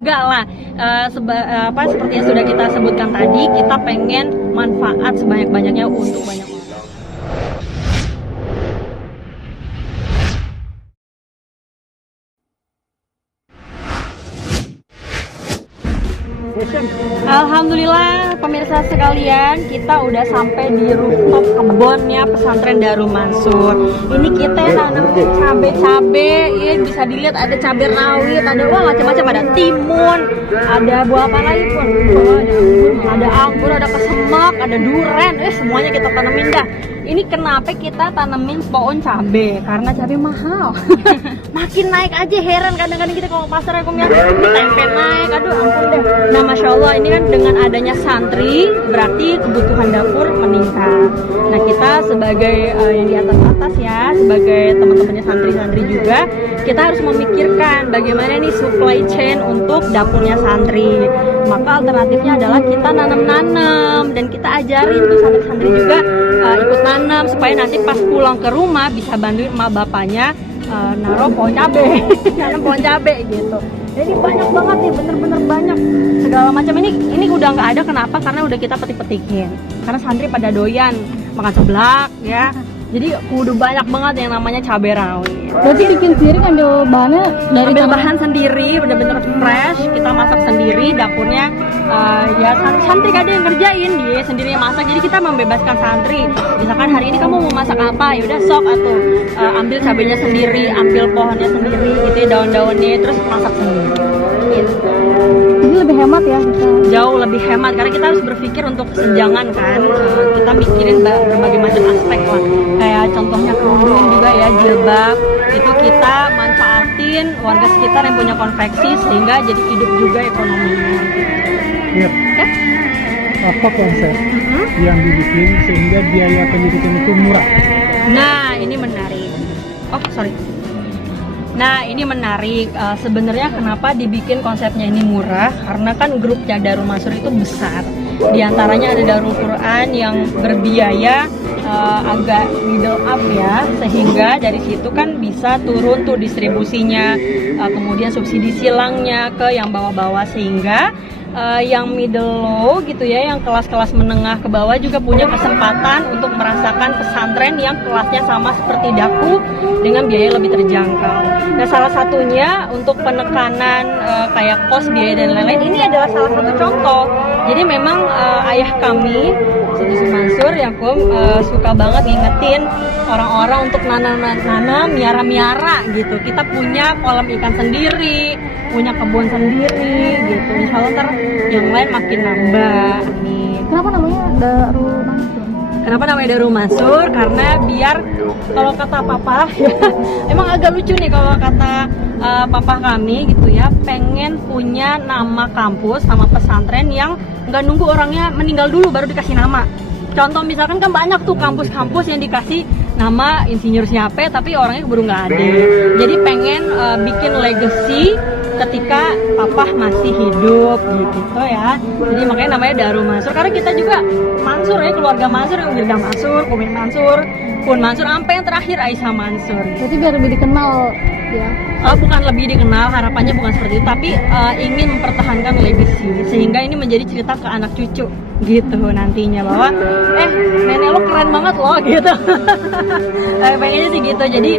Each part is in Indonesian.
Enggak lah, seperti yang sudah kita sebutkan tadi, kita pengen manfaat sebanyak-banyaknya untuk banyak orang. Alhamdulillah pemirsa sekalian, kita udah sampai di rooftop kebunnya pesantren Darul Mansur. Ini kita nanam cabe-cabe, ya bisa dilihat ada cabai rawit, ada macam-macam, ada timun, ada buah apa lagi pun, ada anggur, ada kesemak, ada duren, semuanya kita tanemin dah. Ini kenapa kita tanemin pohon cabe? Karena cabe mahal. Makin naik aja, heran kadang-kadang kita kalau pasar ya, tempe naik, aduh ampun deh. Nah, Masya Allah, ini kan dengan adanya santri berarti kebutuhan dapur meningkat. Nah, kita sebagai yang di atas ya, sebagai teman-temannya santri-santri juga, kita harus memikirkan bagaimana nih supply chain untuk dapurnya santri. Maka alternatifnya adalah kita nanam-nanam, dan kita ajarin tuh santri-santri juga ikut nanam supaya nanti pas pulang ke rumah bisa bantuin emak bapaknya naruh pohon cabe, nanam pohon cabe gitu. Jadi banyak banget nih, bener-bener banyak segala macam. Ini udah nggak ada, kenapa? Karena udah kita petik-petikin. Karena santri pada doyan makan seblak ya. Jadi udah banyak banget yang namanya cabai rawit. Berarti bikin sendiri, ngambil bahannya dari ambil bahan sendiri, bener-bener fresh, kita masak sendiri, dapurnya ya santri gak ada yang kerjain, dia sendiri yang masak. Jadi kita membebaskan santri, misalkan hari ini kamu mau masak apa, ya udah sok atau ambil cabainya sendiri, ambil pohonnya sendiri gitu ya, daun-daunnya, terus masak sendiri gitu. Ini lebih hemat ya? Jauh lebih hemat, karena kita harus berpikir untuk kesenjangan kan. Kita mikirin berbagai macam aspek lah, kayak contohnya kerudung juga ya, jilbab itu kita manfaatin warga sekitar yang punya konveksi sehingga jadi hidup juga ekonominya gitu. Ya. Ya? Apa konsep yang dibikin sehingga biaya pendidikan itu murah? Nah, ini menarik. Oh, sorry. Nah, ini menarik. Sebenarnya kenapa dibikin konsepnya ini murah? Karena kan grupnya Darul Mansur itu besar. Di antaranya ada Darul Quran yang berbiaya agak middle up ya, sehingga dari situ kan bisa turun tuh distribusinya, kemudian subsidi silangnya ke yang bawah-bawah, sehingga yang middle low gitu ya, yang kelas-kelas menengah ke bawah juga punya kesempatan untuk merasakan pesantren yang kelasnya sama seperti Daku dengan biaya lebih terjangkau. Nah, salah satunya untuk penekanan kayak kos, biaya dan lain-lain, ini adalah salah satu contoh. Jadi memang ayah kami Siti Mansur Yakum suka banget ngingetin orang-orang untuk nanam, miara-miara gitu. Kita punya kolam ikan sendiri, punya kebun sendiri gitu. Insya Allah ntar yang lain makin nambah. Amin. Kenapa namanya Darul Mansur? Kenapa namanya Darul Mansur? Karena biar, kalau kata papa ya, emang agak lucu nih kalau kata papa kami gitu ya, pengen punya nama kampus sama pesantren yang nggak nunggu orangnya meninggal dulu baru dikasih nama. Contoh misalkan kan banyak tuh kampus-kampus yang dikasih nama insinyur siapa tapi orangnya keburu nggak ada. Jadi pengen bikin legacy ketika papa masih hidup gitu ya. Jadi makanya namanya Darul Mansur, karena kita juga Mansur ya, keluarga Mansur, Wirda Mansur, Kumin Mansur, Pun Mansur, sampai yang terakhir Aisyah Mansur. Berarti biar lebih dikenal ya? Bukan lebih dikenal, harapannya bukan seperti itu, tapi ingin mempertahankan legacy sehingga ini menjadi cerita ke anak cucu gitu nantinya, bahwa nenek lo keren banget loh gitu. Pengennya sih gitu. Jadi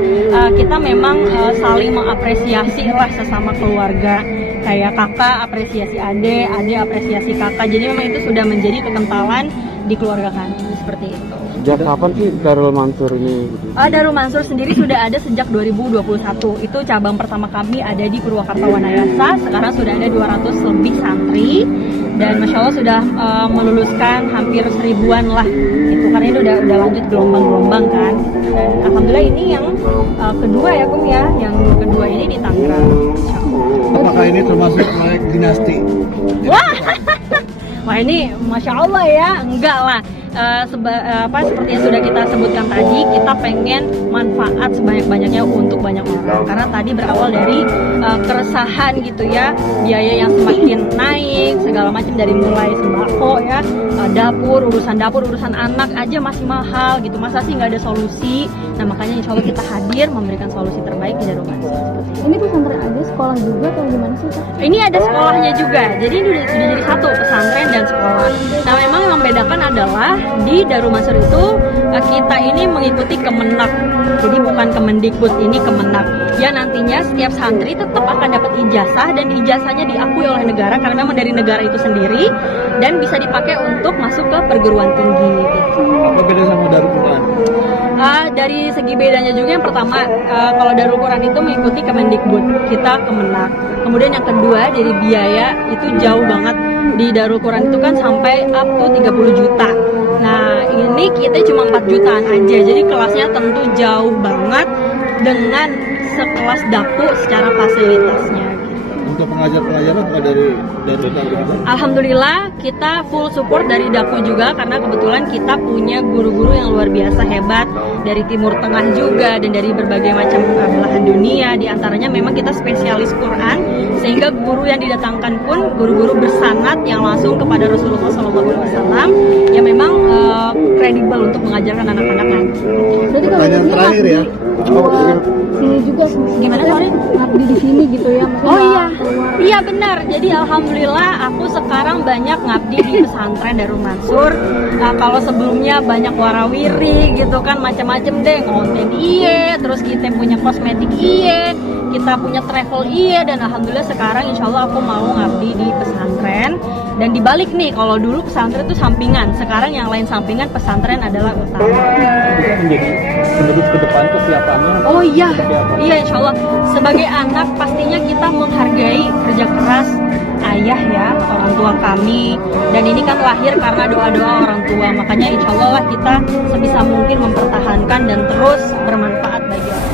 kita memang saling mengapresiasi lah sesama keluarga, kayak kakak apresiasi ade apresiasi kakak. Jadi memang itu sudah menjadi kekentalan di keluarga kami seperti itu. Sejak kapan sih Darul Mansur ini? Darul Mansur sendiri sudah ada sejak 2021. Itu cabang pertama kami ada di Purwakarta Wanayasa. Sekarang sudah ada 200 lebih santri, dan Masya Allah sudah meluluskan hampir 1000-an lah. Itu karena itu udah lanjut gelombang-gelombang kan. Dan alhamdulillah ini yang kedua ya Kum ya, yang kedua ini di Tangerang. Apakah ini termasuk proyek dinasti? Wah, wah ini Masya Allah ya, enggak lah. seperti yang sudah kita sebutkan tadi, kita pengen manfaat sebanyak-banyaknya untuk banyak orang. Karena tadi berawal dari keresahan gitu ya, biaya yang semakin naik, segala macam dari mulai sembako ya, dapur, urusan anak aja masih mahal gitu. Masa sih nggak ada solusi? Nah makanya insya Allah kita hadir memberikan solusi terbaik di Darul Mansur. Ini pesantren aja, sekolah juga atau gimana sih Kak? Ini ada sekolahnya juga, jadi ini sudah jadi satu, pesantren dan sekolah. Nah memang yang membedakan adalah di Darul Mansur itu kita ini mengikuti Kemenak, jadi bukan Kemendikbud, ini Kemenak. Ya nantinya setiap santri tetap akan dapat ijazah dan ijazahnya diakui oleh negara karena memang dari negara itu sendiri dan bisa dipakai untuk masuk ke perguruan tinggi. Gitu. Apa beda sama Darul Quran? Dari segi bedanya juga yang pertama, kalau Darul Quran itu mengikuti Kemendikbud, kita Kemenak. Kemudian yang kedua dari biaya itu jauh banget. Di Darul Quran itu kan sampai up to 30 juta. Nah ini kita cuma 4 jutaan aja, jadi kelasnya tentu jauh banget dengan sekelas Dapu secara fasilitasnya. Untuk pengajar-pengajaran dari Alhamdulillah kita full support dari Dapu juga karena kebetulan kita punya guru-guru yang luar biasa hebat dari Timur Tengah juga dan dari berbagai macam belahan dunia. Di antaranya memang kita spesialis Quran sehingga guru yang didatangkan pun guru-guru bersanad yang langsung kepada Rasulullah SAW yang memang kredibel untuk mengajarkan anak-anak nanti. Berarti kalau Pertanyaan ini terakhir ya. sini juga Gimana, sorry? ngabdi di sini gitu ya. Maksudnya Oh iya benar. Jadi alhamdulillah aku sekarang banyak ngabdi di pesantren Darul Mansur. Kalau sebelumnya banyak warawiri gitu kan, macam-macam deh, konten terus kita punya kosmetik kita punya travel dan alhamdulillah sekarang insya Allah aku mau ngabdi di pesantren. Dan dibalik nih, kalau dulu pesantren itu sampingan, sekarang yang lain sampingan, pesantren adalah utama. Bisa menjadi penerus ke depan kesiapannya. Oh iya, insya Allah sebagai anak pastinya kita menghargai kerja keras ayah ya, orang tua kami, dan ini kan lahir karena doa-doa orang tua, makanya insya Allah lah kita sebisa mungkin mempertahankan dan terus bermanfaat bagi orang.